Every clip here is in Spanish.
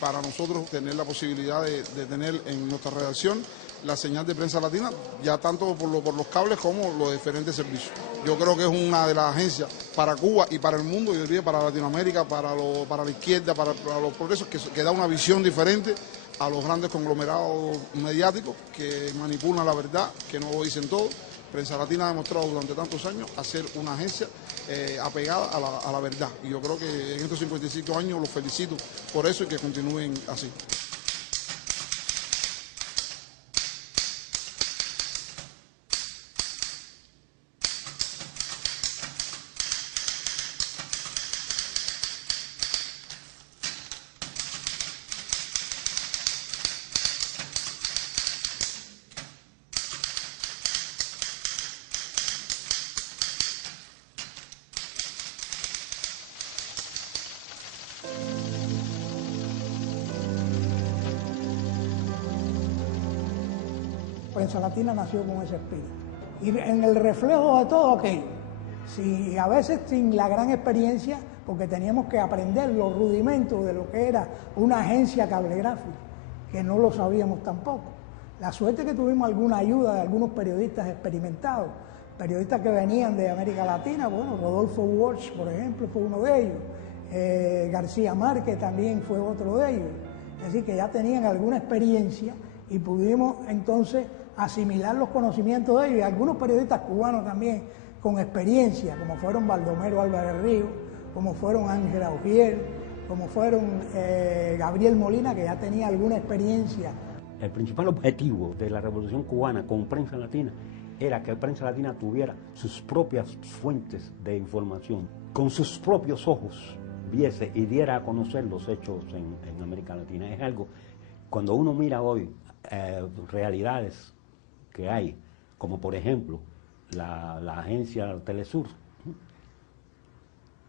para nosotros tener la posibilidad de tener en nuestra redacción la señal de Prensa Latina, ya tanto por los cables como los diferentes servicios. Yo creo que es una de las agencias para Cuba y para el mundo, yo diría para Latinoamérica, para la izquierda, para los progresos, que da una visión diferente a los grandes conglomerados mediáticos que manipulan la verdad, que no lo dicen todo. Prensa Latina ha demostrado durante tantos años a ser una agencia apegada a la verdad. Y yo creo que en estos 55 años los felicito por eso y que continúen así. Prensa Latina nació con ese espíritu. Y en el reflejo de todo aquello, si a veces sin la gran experiencia, porque teníamos que aprender los rudimentos de lo que era una agencia cablegráfica, que no lo sabíamos tampoco. La suerte que tuvimos alguna ayuda de algunos periodistas experimentados, periodistas que venían de América Latina, bueno, Rodolfo Walsh, por ejemplo, fue uno de ellos, García Márquez también fue otro de ellos, es decir, que ya tenían alguna experiencia y pudimos entonces asimilar los conocimientos de ellos, y algunos periodistas cubanos también con experiencia, como fueron Baldomero Álvarez Ríos, como fueron Ángela Ogier, como fueron Gabriel Molina, que ya tenía alguna experiencia. El principal objetivo de la Revolución Cubana con Prensa Latina era que Prensa Latina tuviera sus propias fuentes de información, con sus propios ojos viese y diera a conocer los hechos en América Latina. Es algo, cuando uno mira hoy realidades que hay, como por ejemplo la agencia Telesur,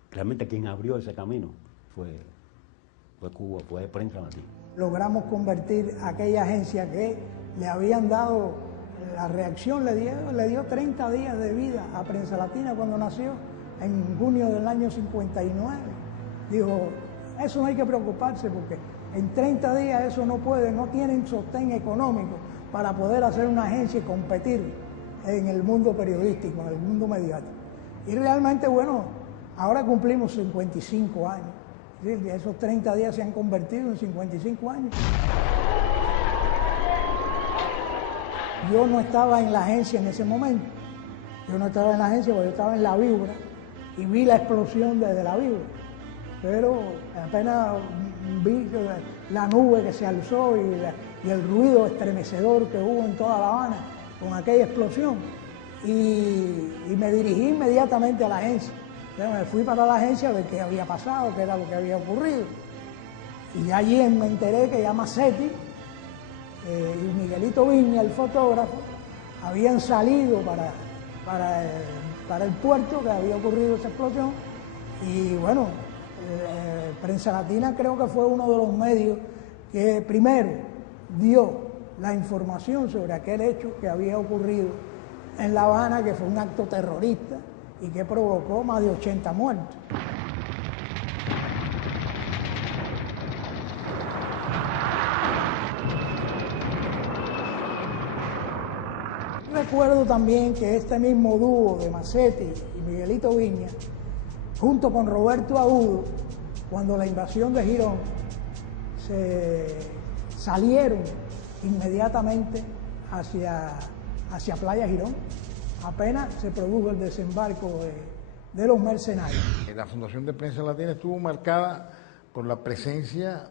realmente quien abrió ese camino fue Cuba, fue Prensa Latina. Logramos convertir aquella agencia que le habían dado, la reacción le dio 30 días de vida a Prensa Latina cuando nació, en junio del año 59. Dijo, eso no hay que preocuparse porque en 30 días eso no tienen sostén económico para poder hacer una agencia y competir en el mundo periodístico, en el mundo mediático. Y realmente, bueno, ahora cumplimos 55 años. ¿Sí? Esos 30 días se han convertido en 55 años. Yo no estaba en la agencia en ese momento. Yo no estaba en la agencia porque yo estaba en la víbora y vi la explosión desde la víbora. Pero apenas vi la nube que se alzó y el ruido estremecedor que hubo en toda La Habana con aquella explosión. Y me dirigí inmediatamente a la agencia. Entonces me fui para la agencia a ver qué había pasado, qué era lo que había ocurrido. Y allí me enteré que ya Mazzetti y Miguelito Viña, el fotógrafo, habían salido para el puerto, que había ocurrido esa explosión. Y bueno, Prensa Latina creo que fue uno de los medios que primero dio la información sobre aquel hecho que había ocurrido en La Habana, que fue un acto terrorista y que provocó más de 80 muertos. Recuerdo también que este mismo dúo de Mazzetti y Miguelito Viña, junto con Roberto Agudo, cuando la invasión de Girón, se salieron inmediatamente hacia Playa Girón. Apenas se produjo el desembarco de los mercenarios. La Fundación de Prensa Latina estuvo marcada por la presencia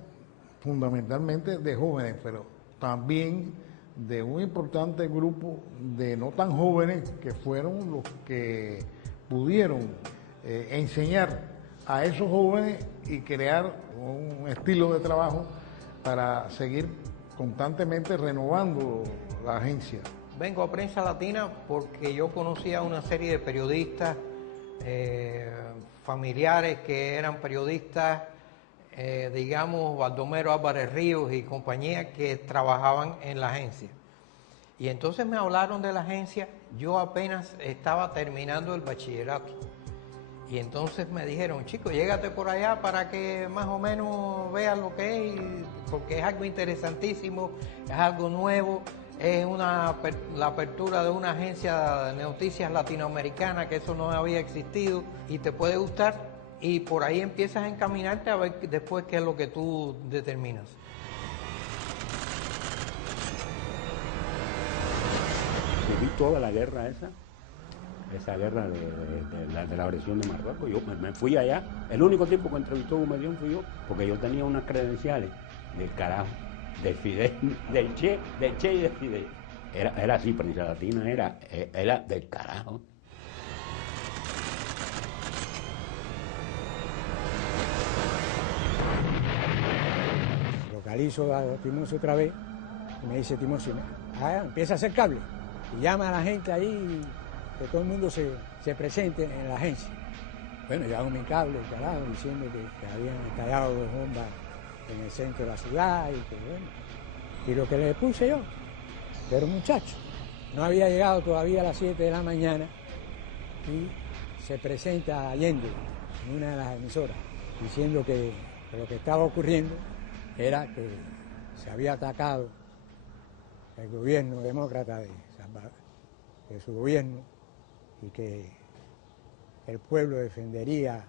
fundamentalmente de jóvenes, pero también de un importante grupo de no tan jóvenes que fueron los que pudieron enseñar a esos jóvenes y crear un estilo de trabajo para seguir constantemente renovando la agencia. Vengo a Prensa Latina porque yo conocía a una serie de periodistas familiares que eran periodistas, digamos, Baldomero Álvarez Ríos y compañía, que trabajaban en la agencia. Y entonces me hablaron de la agencia, yo apenas estaba terminando el bachillerato. Y entonces me dijeron, chico, llégate por allá para que más o menos veas lo que es, porque es algo interesantísimo, es algo nuevo, es la apertura de una agencia de noticias latinoamericana, que eso no había existido, y te puede gustar, y por ahí empiezas a encaminarte a ver después qué es lo que tú determinas. Viví toda la guerra esa guerra de la agresión de Marruecos. Yo me fui allá, el único tipo que entrevistó a Gumedión fui yo, porque yo tenía unas credenciales del carajo, de Fidel, del Che y de Fidel. Era así, Prensa Latina era del carajo. Localizo a Timocio otra vez y me dice Timocio, empieza a hacer cable y llama a la gente ahí, que todo el mundo se presente en la agencia. Bueno, yo hago mi cable, carajo, diciendo que habían estallado 2 bombas en el centro de la ciudad y que bueno. Y lo que le puse yo, pero muchacho, no había llegado todavía a las 7 de la mañana y se presenta Allende en una de las emisoras diciendo que lo que estaba ocurriendo era que se había atacado el gobierno demócrata de su gobierno y que el pueblo defendería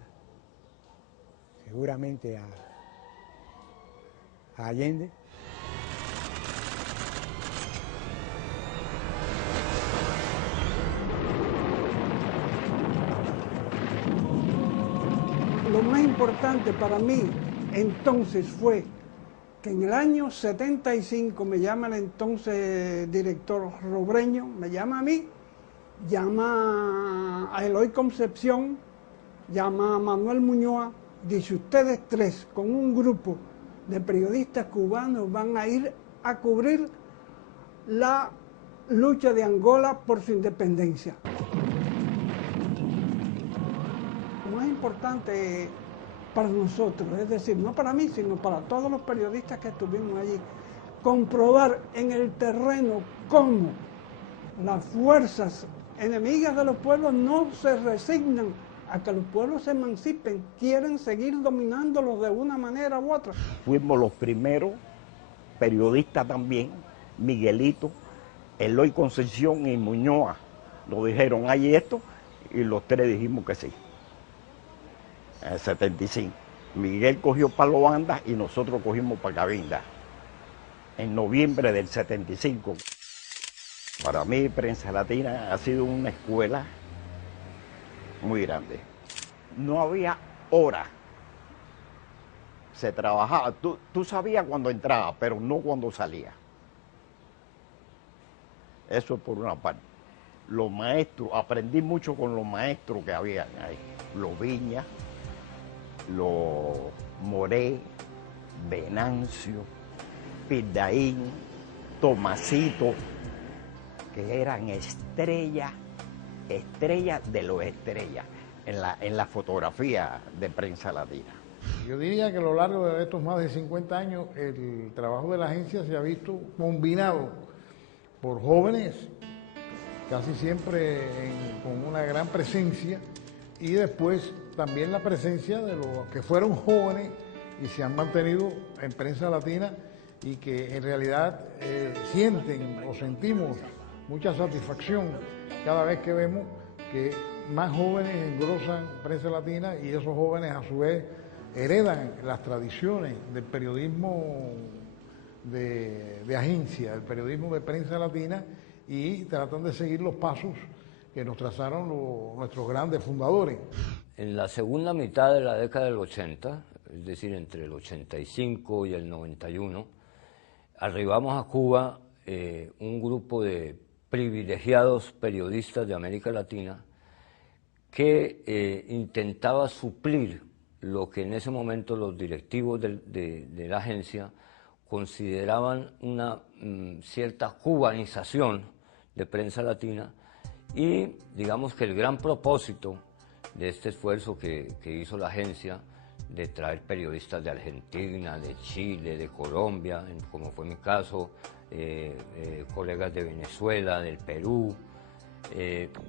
seguramente a Allende. Lo más importante para mí entonces fue que en el año 75 me llama el entonces director Robreño, me llama a mí, llama a Eloy Concepción, llama a Manuel Muñoz, dice: ustedes 3 con un grupo de periodistas cubanos van a ir a cubrir la lucha de Angola por su independencia. Lo más importante para nosotros, es decir, no para mí, sino para todos los periodistas que estuvimos allí, comprobar en el terreno cómo las fuerzas enemigas de los pueblos no se resignan a que los pueblos se emancipen, quieren seguir dominándolos de una manera u otra. Fuimos los primeros periodistas también, Miguelito, Eloy Concepción y Muñoz, nos dijeron, hay esto, y los 3 dijimos que sí. En el 75. Miguel cogió Palo Banda y nosotros cogimos para Cabinda. En noviembre del 75. Para mí, Prensa Latina ha sido una escuela muy grande. No había hora. Se trabajaba. Tú sabías cuando entraba, pero no cuando salía. Eso por una parte. Los maestros, aprendí mucho con los maestros que había ahí. Los Viñas, los Moré, Venancio, Pirdaín, Tomasito, que eran estrellas de los estrellas en la fotografía de Prensa Latina. Yo diría que a lo largo de estos más de 50 años el trabajo de la agencia se ha visto combinado por jóvenes, casi siempre con una gran presencia, y después también la presencia de los que fueron jóvenes y se han mantenido en Prensa Latina y que en realidad sienten o sentimos mucha satisfacción cada vez que vemos que más jóvenes engrosan Prensa Latina y esos jóvenes a su vez heredan las tradiciones del periodismo de agencia, del periodismo de Prensa Latina, y tratan de seguir los pasos que nos trazaron nuestros grandes fundadores. En la segunda mitad de la década del 80, es decir, entre el 85 y el 91, arribamos a Cuba un grupo de privilegiados periodistas de América Latina que intentaba suplir lo que en ese momento los directivos de la agencia consideraban una cierta cubanización de Prensa Latina, y digamos que el gran propósito de este esfuerzo que hizo la agencia de traer periodistas de Argentina, de Chile, de Colombia, como fue mi caso, colegas de Venezuela, del Perú,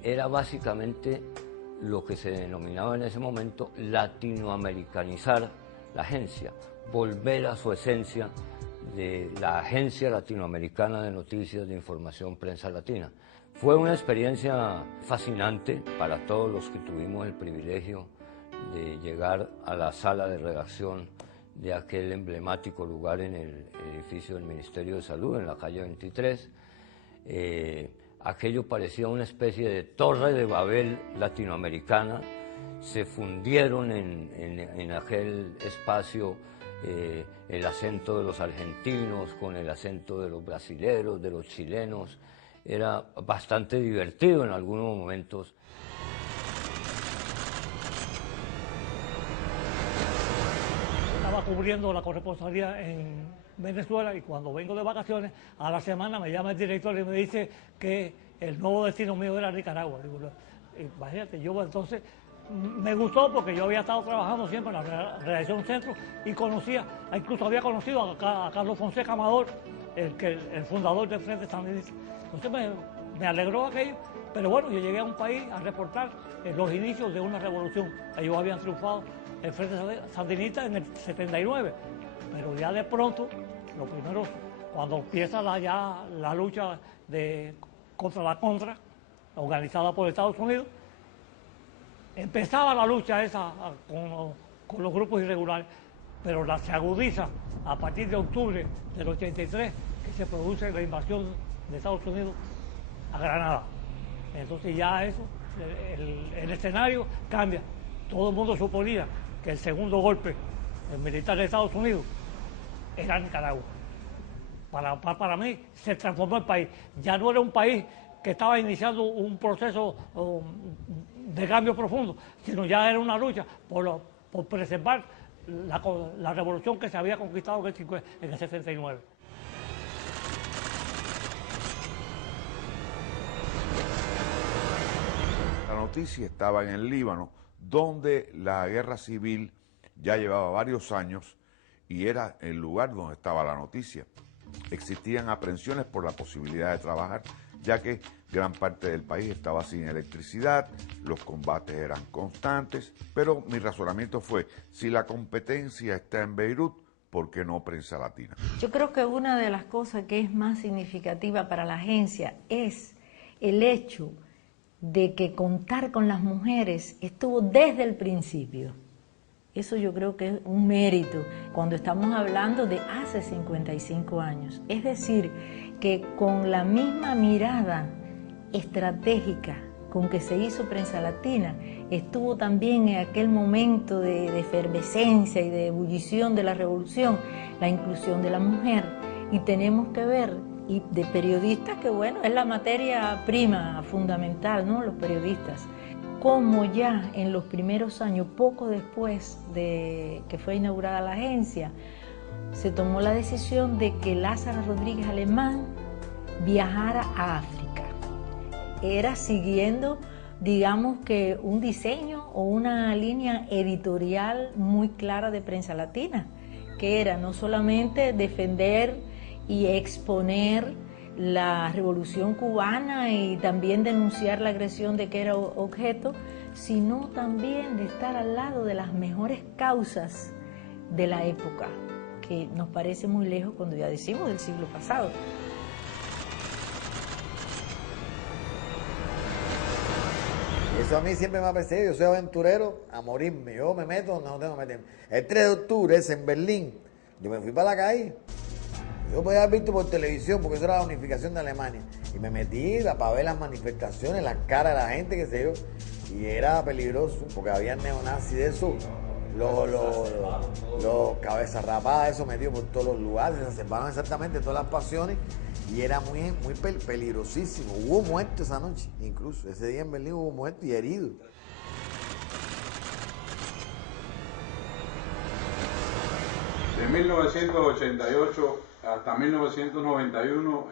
era básicamente lo que se denominaba en ese momento latinoamericanizar la agencia, volver a su esencia de la Agencia Latinoamericana de Noticias de Información Prensa Latina. Fue una experiencia fascinante para todos los que tuvimos el privilegio de llegar a la sala de redacción de aquel emblemático lugar en el edificio del Ministerio de Salud, en la calle 23. Aquello parecía una especie de torre de Babel latinoamericana. Se fundieron en aquel espacio el acento de los argentinos con el acento de los brasileros, de los chilenos. Era bastante divertido en algunos momentos. Estaba cubriendo la corresponsalía en Venezuela y cuando vengo de vacaciones, a la semana me llama el director y me dice que el nuevo destino mío era Nicaragua. Digo, imagínate, yo entonces me gustó porque yo había estado trabajando siempre en la redacción centro y conocía, incluso había conocido a Carlos Fonseca Amador, el fundador del Frente Sandinista. Entonces me alegró aquello, pero bueno, yo llegué a un país a reportar los inicios de una revolución. Ellos habían triunfado el Frente Sandinista en el 79, pero ya de pronto, lo primero, cuando empieza la lucha contra la Contra, organizada por Estados Unidos, empezaba la lucha esa con los grupos irregulares, pero se agudiza a partir de octubre del 83, que se produce la invasión de Estados Unidos a Granada. Entonces ya eso, el escenario cambia. Todo el mundo suponía que el segundo golpe militar de Estados Unidos era Nicaragua. Para mí se transformó el país. Ya no era un país que estaba iniciando un proceso de cambio profundo, sino ya era una lucha por preservar la revolución que se había conquistado en el 79. La noticia estaba en el Líbano, donde la guerra civil ya llevaba varios años y era el lugar donde estaba la noticia. Existían aprehensiones por la posibilidad de trabajar, ya que gran parte del país estaba sin electricidad, los combates eran constantes, pero mi razonamiento fue, si la competencia está en Beirut, ¿por qué no Prensa Latina? Yo creo que una de las cosas que es más significativa para la agencia es el hecho de que contar con las mujeres estuvo desde el principio. Eso yo creo que es un mérito cuando estamos hablando de hace 55 años. Es decir, que con la misma mirada estratégica con que se hizo Prensa Latina, estuvo también en aquel momento de efervescencia y de ebullición de la revolución, la inclusión de la mujer. Y tenemos que ver, y de periodistas, que bueno, es la materia prima fundamental, ¿no? Los periodistas, cómo ya en los primeros años, poco después de que fue inaugurada la agencia, se tomó la decisión de que Lázara Rodríguez Alemán viajara a África. Era siguiendo, digamos que un diseño o una línea editorial muy clara de Prensa Latina, que era no solamente defender y exponer la revolución cubana y también denunciar la agresión de que era objeto, sino también de estar al lado de las mejores causas de la época, que nos parece muy lejos cuando ya decimos del siglo pasado. Eso a mí siempre me ha parecido, yo soy aventurero a morirme, yo me meto donde no tengo que meterme. El 3 de octubre es en Berlín, yo me fui para la calle. Yo podía haber visto por televisión, porque eso era la unificación de Alemania. Y me metí para ver las manifestaciones, las caras de la gente, qué sé yo. Y era peligroso, porque había neonazis de eso. Los cabezas rapadas, eso metidos por todos los lugares. Se separan exactamente todas las pasiones. Y era muy peligrosísimo. Hubo muertos esa noche, incluso. Ese día en Berlín hubo muertos y heridos. De 1988 hasta 1991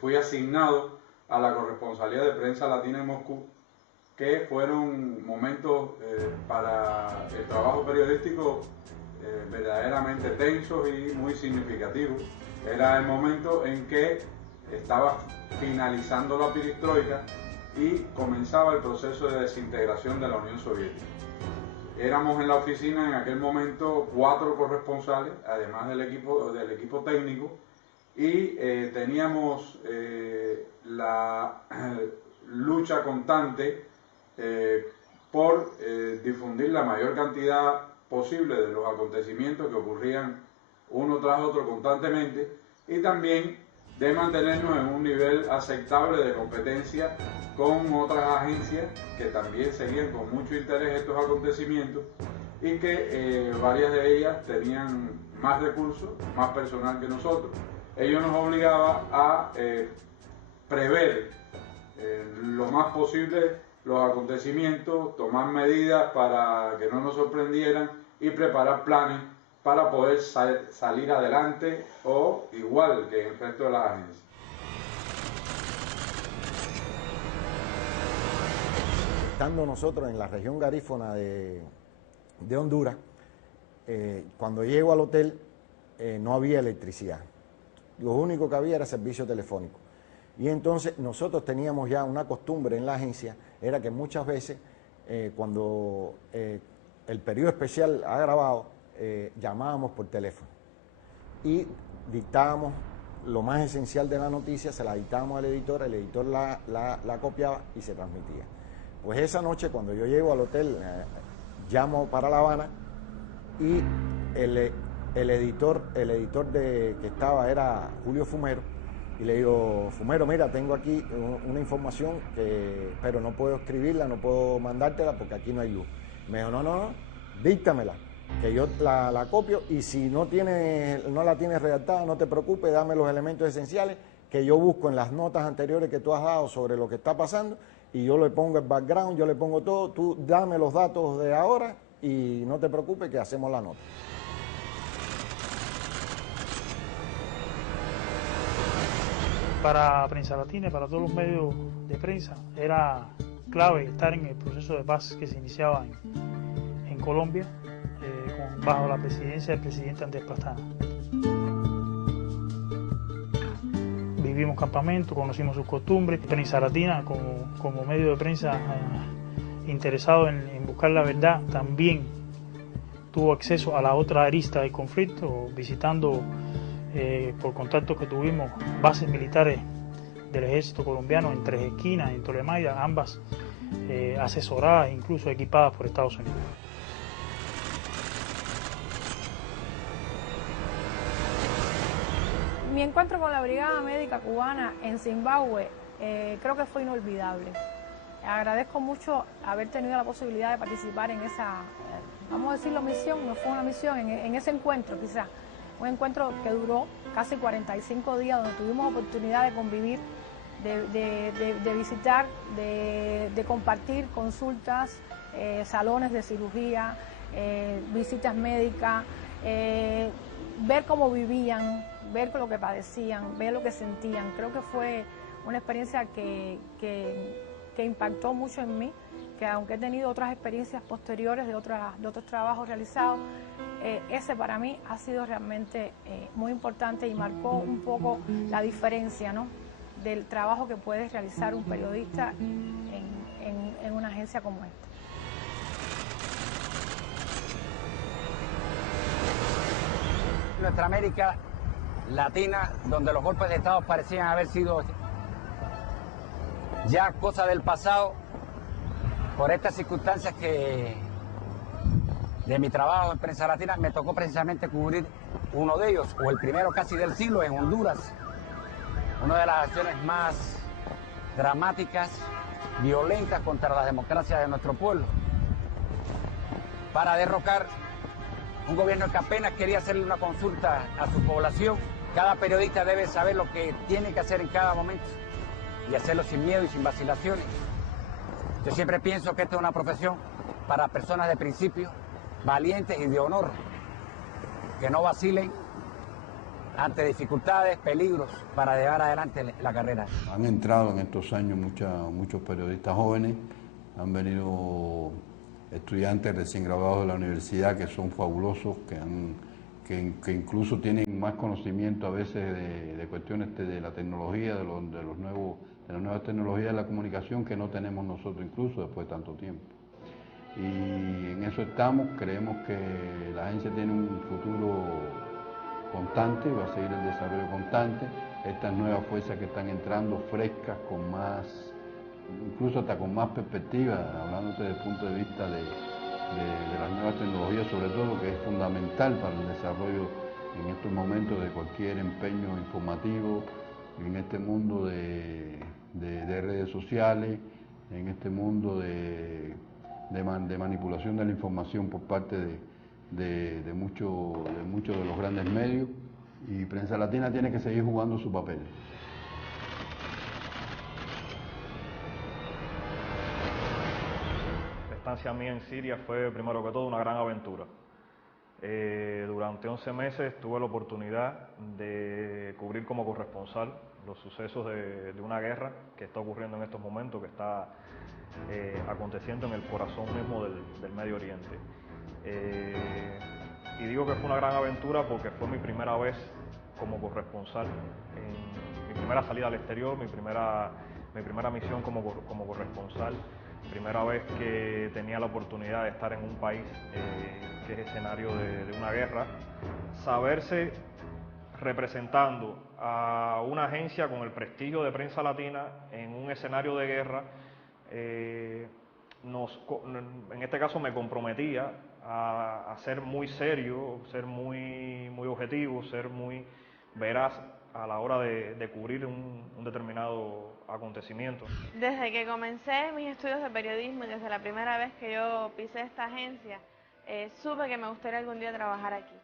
fui asignado a la corresponsalía de Prensa Latina en Moscú, que fueron momentos para el trabajo periodístico verdaderamente tensos y muy significativos. Era el momento en que estaba finalizando la perestroika y comenzaba el proceso de desintegración de la Unión Soviética. Éramos en la oficina en aquel momento 4 corresponsales, además del equipo técnico, y teníamos la lucha constante por difundir la mayor cantidad posible de los acontecimientos que ocurrían uno tras otro constantemente, y también de mantenernos en un nivel aceptable de competencia con otras agencias que también seguían con mucho interés estos acontecimientos y que varias de ellas tenían más recursos, más personal que nosotros. Ello nos obligaba a prever lo más posible los acontecimientos, tomar medidas para que no nos sorprendieran y preparar planes para poder salir adelante o igual que el resto de las agencias. Estando nosotros en la región garífuna de Honduras, cuando llego al hotel no había electricidad. Lo único que había era servicio telefónico. Y entonces nosotros teníamos ya una costumbre en la agencia, era que muchas veces cuando el periodo especial ha grabado, llamábamos por teléfono y dictábamos lo más esencial de la noticia, se la dictábamos al editor, el editor la copiaba y se transmitía. Pues esa noche cuando yo llego al hotel, llamo para La Habana y el editor que estaba era Julio Fumero, y le digo: Fumero, mira, tengo aquí una información pero no puedo escribirla, no puedo mandártela porque aquí no hay luz. Me dijo: no, díctamela, que yo la copio, y si no la tienes redactada, no te preocupes, dame los elementos esenciales que yo busco en las notas anteriores que tú has dado sobre lo que está pasando, y yo le pongo el background, yo le pongo todo, tú dame los datos de ahora y no te preocupes que hacemos la nota. Para Prensa Latina y para todos los medios de prensa era clave estar en el proceso de paz que se iniciaba en Colombia, bajo la presidencia del presidente Andrés Pastrana. Vivimos campamento, conocimos sus costumbres. Prensa Latina, como medio de prensa interesado en buscar la verdad, también tuvo acceso a la otra arista del conflicto, visitando por contactos que tuvimos bases militares del ejército colombiano en Tres Esquinas, en Tolemaida, ambas asesoradas e incluso equipadas por Estados Unidos. Mi encuentro con la Brigada Médica Cubana en Zimbabue creo que fue inolvidable. Agradezco mucho haber tenido la posibilidad de participar en esa, vamos a decirlo, misión, no fue una misión, en ese encuentro quizás. Un encuentro que duró casi 45 días, donde tuvimos oportunidad de convivir, de visitar, de compartir consultas, salones de cirugía, visitas médicas, ver cómo vivían, ver lo que padecían, ver lo que sentían. Creo que fue una experiencia que impactó mucho en mí, que aunque he tenido otras experiencias posteriores de otros trabajos realizados, ese para mí ha sido realmente muy importante y marcó un poco la diferencia, ¿no?, del trabajo que puede realizar un periodista en una agencia como esta. Nuestra América Latina, donde los golpes de Estado parecían haber sido ya cosa del pasado, por estas circunstancias que de mi trabajo en Prensa Latina me tocó precisamente cubrir uno de ellos, o el primero casi del siglo, en Honduras, una de las acciones más dramáticas, violentas contra la democracia de nuestro pueblo, para derrocar un gobierno que apenas quería hacerle una consulta a su población. Cada periodista debe saber lo que tiene que hacer en cada momento y hacerlo sin miedo y sin vacilaciones. Yo siempre pienso que esta es una profesión para personas de principio, valientes y de honor, que no vacilen ante dificultades, peligros, para llevar adelante la carrera. Han entrado en estos años muchos periodistas jóvenes, han venido estudiantes recién graduados de la universidad que son fabulosos, que incluso tienen más conocimiento a veces de cuestiones de la tecnología, de las nuevas tecnologías de la comunicación que no tenemos nosotros incluso después de tanto tiempo. Y en eso estamos, creemos que la agencia tiene un futuro constante, va a seguir el desarrollo constante. Estas nuevas fuerzas que están entrando frescas, con más, incluso hasta con más perspectiva, hablando desde el punto de vista de las nuevas tecnologías, sobre todo, que es fundamental para el desarrollo en estos momentos de cualquier empeño informativo, en este mundo de redes sociales, en este mundo de manipulación de la información por parte de muchos de los grandes medios, y Prensa Latina tiene que seguir jugando su papel. La estancia mía en Siria fue, primero que todo, una gran aventura. Durante 11 meses tuve la oportunidad de cubrir como corresponsal los sucesos de una guerra que está ocurriendo en estos momentos, que está aconteciendo en el corazón mismo del Medio Oriente. Y digo que fue una gran aventura porque fue mi primera vez como corresponsal, mi primera salida al exterior, mi primera misión como corresponsal, primera vez que tenía la oportunidad de estar en un país que es escenario de una guerra, saberse representando a una agencia con el prestigio de Prensa Latina en un escenario de guerra, en este caso me comprometía a ser muy serio, ser muy objetivo, ser muy veraz a la hora de cubrir un determinado acontecimiento. Desde que comencé mis estudios de periodismo y desde la primera vez que yo pisé esta agencia, supe que me gustaría algún día trabajar aquí.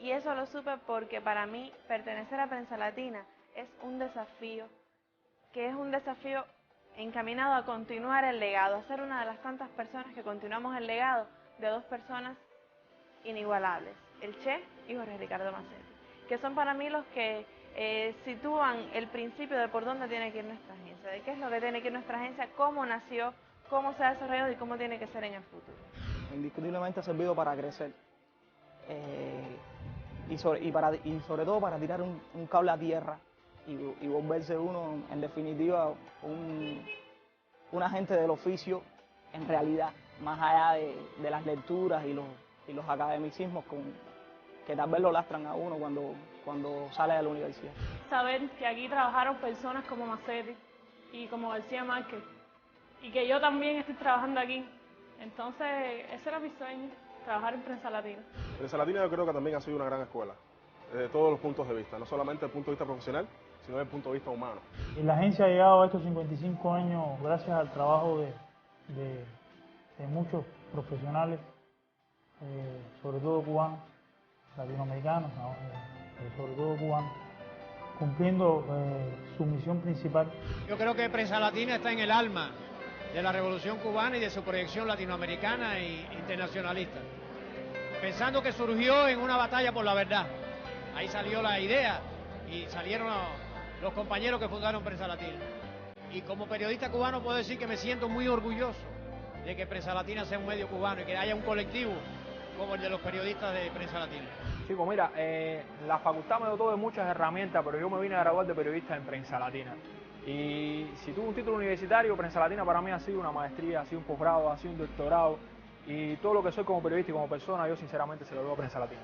Y eso lo supe porque para mí pertenecer a Prensa Latina es un desafío, encaminado a continuar el legado, a ser una de las tantas personas que continuamos el legado de dos personas inigualables, el Che y Jorge Ricardo Massetti, que son para mí los que sitúan el principio de por dónde tiene que ir nuestra agencia, de qué es lo que tiene que ir nuestra agencia, cómo nació, cómo se ha desarrollado y cómo tiene que ser en el futuro. Indiscutiblemente ha servido para crecer y sobre todo para tirar un cable a tierra y volverse uno, en definitiva, un agente del oficio en realidad, más allá de las lecturas y los academicismos que tal vez lo lastran a uno cuando sale de la universidad. Saber que aquí trabajaron personas como Massetti y como García Márquez y que yo también estoy trabajando aquí, entonces ese era mi sueño, trabajar en Prensa Latina. Prensa Latina yo creo que también ha sido una gran escuela, desde todos los puntos de vista, no solamente desde el punto de vista profesional, sino desde el punto de vista humano. Y la agencia ha llegado a estos 55 años gracias al trabajo de muchos profesionales, sobre todo cubanos, latinoamericanos, sobre todo cubanos, cumpliendo su misión principal. Yo creo que Prensa Latina está en el alma de la Revolución Cubana y de su proyección latinoamericana e internacionalista. Pensando que surgió en una batalla por la verdad. Ahí salió la idea y salieron los compañeros que fundaron Prensa Latina. Y como periodista cubano puedo decir que me siento muy orgulloso de que Prensa Latina sea un medio cubano y que haya un colectivo como el de los periodistas de Prensa Latina. Chicos, mira, la facultad me dotó de muchas herramientas, pero yo me vine a graduar de periodista en Prensa Latina. Y si tuve un título universitario, Prensa Latina para mí ha sido una maestría, ha sido un posgrado, ha sido un doctorado. Y todo lo que soy como periodista y como persona, yo sinceramente se lo debo a Prensa Latina.